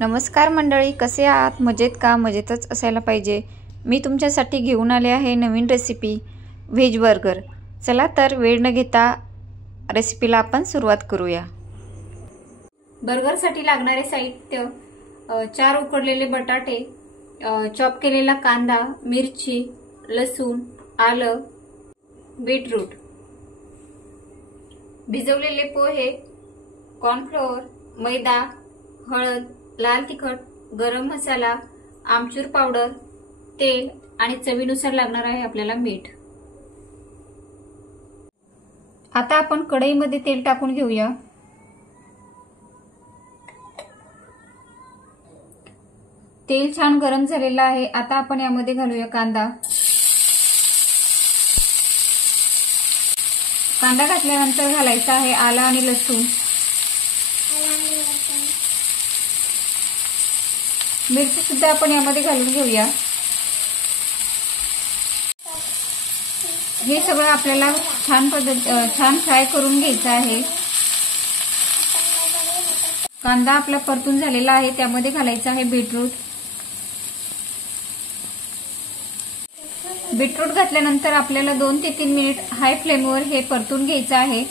नमस्कार मंडळी, कसे आहात? मजेत का? मजेतच असायला पाहिजे। मी तुमच्यासाठी घेऊन आले आहे नवीन रेसिपी व्हेज बर्गर। चला तर वेळ न घेता रेसिपीला आपण सुरुवात करूया। बर्गरसाठी लागणारे साहित्य 4 उकडलेले बटाटे, चॉप केलेला कांदा, मिरची, लसूण, आलं, बीटरूट, भिजवलेले पोहे, कॉर्नफ्लोअर, मैदा, हळद, लाल तिखट, गरम मसाला, आमचूर पावडर, तेल आणि चवीनुसार लागणार आहे आपल्याला मीठ। आता आपण कढईमध्ये तेल टाकून घेऊया। तेल छान गरम झालेलं आहे। आता आपण यामध्ये घालूया कांदा। कांदा घातल्यानंतर घालायचा आहे आलं आणि लसूण। मिरची सुद्धा आपण यामध्ये घालून घेऊया। हे सगळं आपल्याला छान फ्राय करून घ्यायचं आहे। कांदा आपला परतून झालेला आहे, त्यामध्ये घालायचा आहे बीटरूट। बीटरूट घातल्यानंतर आपल्याला 2 ते 3 मिनिट हाय फ्लेमवर हे परतून घ्यायचं आहे।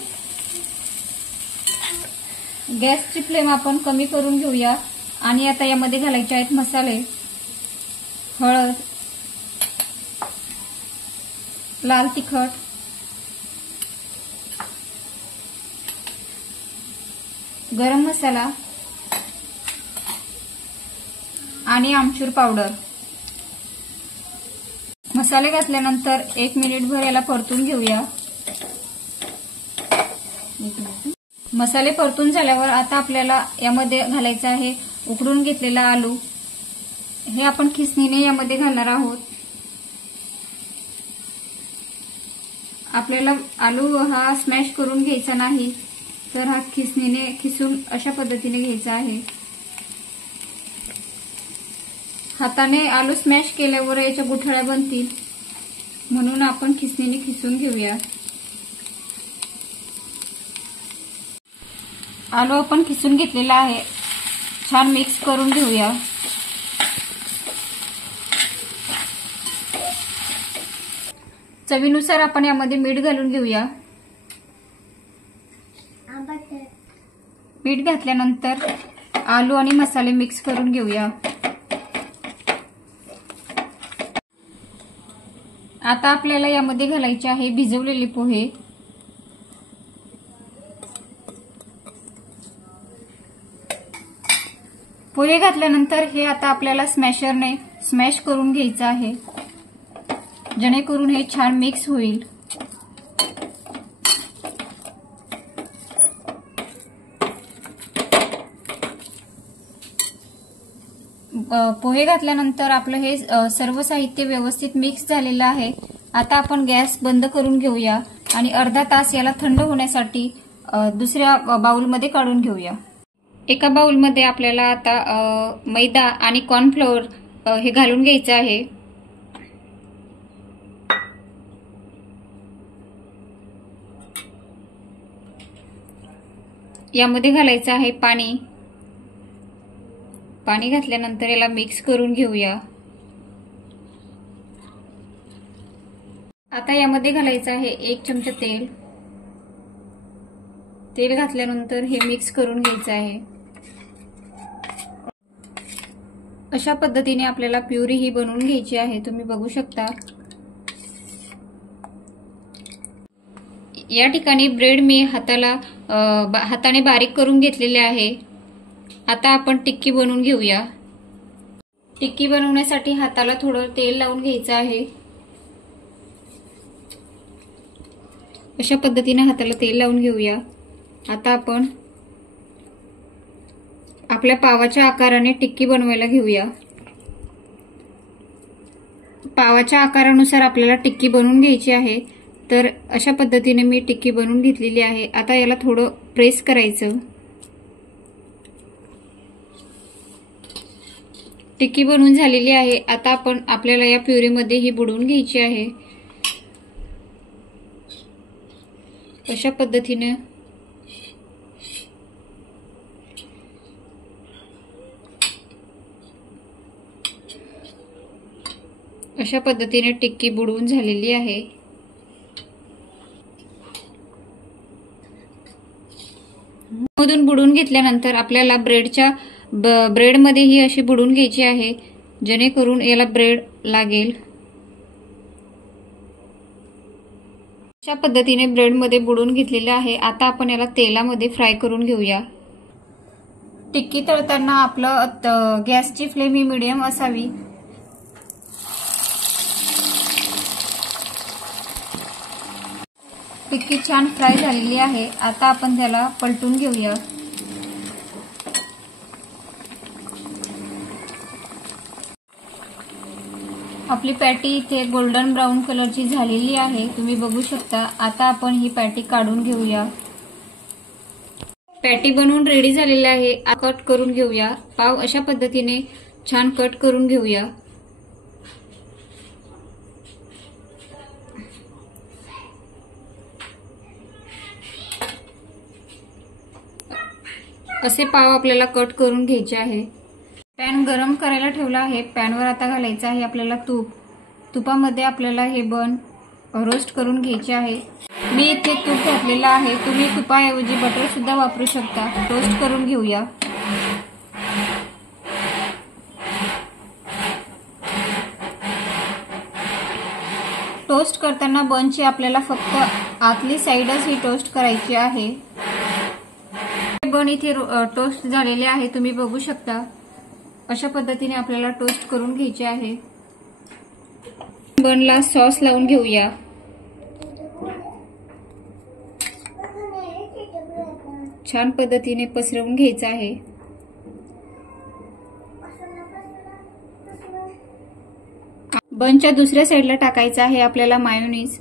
गॅसची फ्लेम आपण कमी करून घेऊया आणि आता यामध्ये घालायचे आहेत मसाले। हळद, लाल तिखट, गरम मसाला आणि आमचूर पावडर। मसाले घातल्यानंतर 1 मिनिटभर याला परतून घेऊया। मसाले परतून झाल्यावर आता आपल्याला यामध्ये घालायचं आहे उकडून घेतलेला आलू। हे आपण खिसणीने यामध्ये घालणार आहोत। आपल्याला आलू हा स्मॅश करून घ्यायचा नाही, तर हा खिसणीने खिसून अशा पद्धतीने घ्यायचा आहे। हाताने आलू स्मॅश केल्यावर याच्या गुठळ्या बनतील, म्हणून आपण खिसणीने खिसून घेऊया। आलू आपण खिसून घेतलेला आहे, छान मिक्स करून घेऊया। चवीनुसार आपण यामध्ये मीठ घालून घेऊया। मीठ घातल्यानंतर आलू आणि मसाले मिक्स करून घेऊया। आता आपल्याला यामध्ये घालायचे आहे भिजवलेले पोहे। पोहे घातल्यानंतर हे आता आपल्याला स्मॅशरने स्मॅश करून घ्यायचं आहे, जेणेकरून हे छान मिक्स होईल। पोहे घातल्यानंतर आपलं हे सर्व साहित्य व्यवस्थित मिक्स झालेलं आहे। आता आपण गॅस बंद करून घेऊया आणि अर्धा तास याला थंड होण्यासाठी दुसऱ्या बाउलमध्ये काढून घेऊया। एका बाउलमध्ये आपल्याला आता मैदा आणि कॉर्नफ्लोअर हे घालून घ्यायचं आहे। यामध्ये घालायचं आहे पाणी। पाणी घातल्यानंतर याला मिक्स करून घेऊया। आता यामध्ये घालायचं आहे 1 चमचा तेल। तेल घातल्यानंतर हे मिक्स करून घ्यायचं आहे। अशा पद्धतीने आपल्याला प्युरी ही बनवून घ्यायची आहे, तुम्ही बघू शकता। या ठिकाणी ब्रेड मी हाताने बारीक करून घेतलेले आहे। आता आपण टिक्की बनवून घेऊया। टिक्की बनवण्यासाठी हाताला थोडं तेल लावून घ्यायचं आहे। अशा पद्धतीने हाताला तेल लावून घेऊया। आता आपण आपल्या पावाच्या आकाराने टिक्की बनवायला घेऊया। पावाच्या आकारानुसार आपल्याला टिक्की बनवून घ्यायची आहे, तर अशा पद्धतीने मी टिक्की बनवून घेतलेली आहे। आता याला थोडं प्रेस करायचं। टिक्की बनवून झालेली आहे। आता आपण आपल्याला या प्युरीमध्ये ही बुडवून घ्यायची आहे। अशा पद्धतीने अशा पद्धतीने टिक्की बुडवून झालेली आहे। मधून बुडवून घेतल्यानंतर आपल्याला ब्रेडमध्ये ही अशी बुडवून घ्यायची आहे, जेणेकरून याला ब्रेड लागेल। अशा पद्धतीने ब्रेडमध्ये बुडवून घेतलेले आहे। आता आपण याला तेलामध्ये फ्राय करून घेऊया। टिक्की तळताना आपलं गॅसची फ्लेम ही मीडियम असावी। टिक्की छान फ्राय झालेली आहे। आता आपण त्याला पलटून घेऊया। आपली पॅटी इथे गोल्डन ब्राउन कलरची झालेली आहे, तुम्ही बघू शकता। आता आपण ही पॅटी काढून घेऊया। पॅटी बनवून रेडी झालेली आहे। कट करून घेऊया। पाव अशा पद्धतीने छान कट करून घेऊया। असे पाव आपल्याला कट करून घ्यायचे आहे। पॅन गरम करायला ठेवला आहे। पॅनवर आता घालायचं आहे आपल्याला तूप। तुपामध्ये आपल्याला हे बन रोस्ट करून घ्यायचे आहे। मी इथे तूप घातलेलं आहे, तुम्ही तुपाऐवजी बटर सुद्धा वापरू शकता। टोस्ट करून घेऊया। टोस्ट करताना बनची आपल्याला फक्त आतली साईडच ही टोस्ट करायची आहे। बन इथे टोस्ट झालेले आहे, तुम्ही बघू शकता। अशा पद्धतीने आपल्याला टोस्ट करून घ्यायचे आहे। बनला सॉस लावून घेऊया। छान पद्धतीने पसरवून घ्यायचा आहे। बनच्या दुसऱ्या साईडला टाकायचा आहे आपल्याला मायोनीज।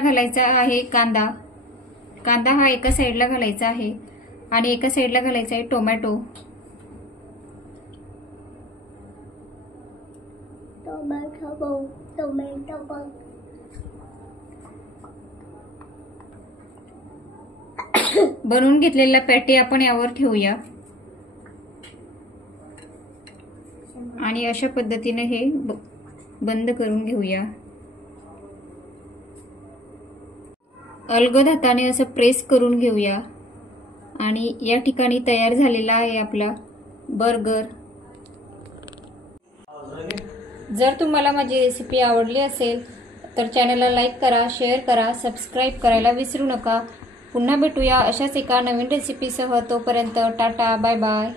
घालायचा आहे कांदा। कांदा हा एका साईडला घालायचा आहे आणि एका साईडला घालायचा आहे टोमॅटो। बनवून घेतलेला पॅटी आपण यावर ठेवूया आणि अशा पद्धतीने हे बंद करून घेऊया। अलगद हाताने असं प्रेस करून घेऊया आणि या ठिकाणी तयार झालेला आहे आपला बर्गर। जर तुम्हाला माझी रेसिपी आवडली असेल तर चॅनलला लाईक करा, शेअर करा, सबस्क्राईब करायला विसरू नका। पुन्हा भेटूया अशाच एका नवीन रेसिपीसह। तोपर्यंत टाटा, बाय बाय।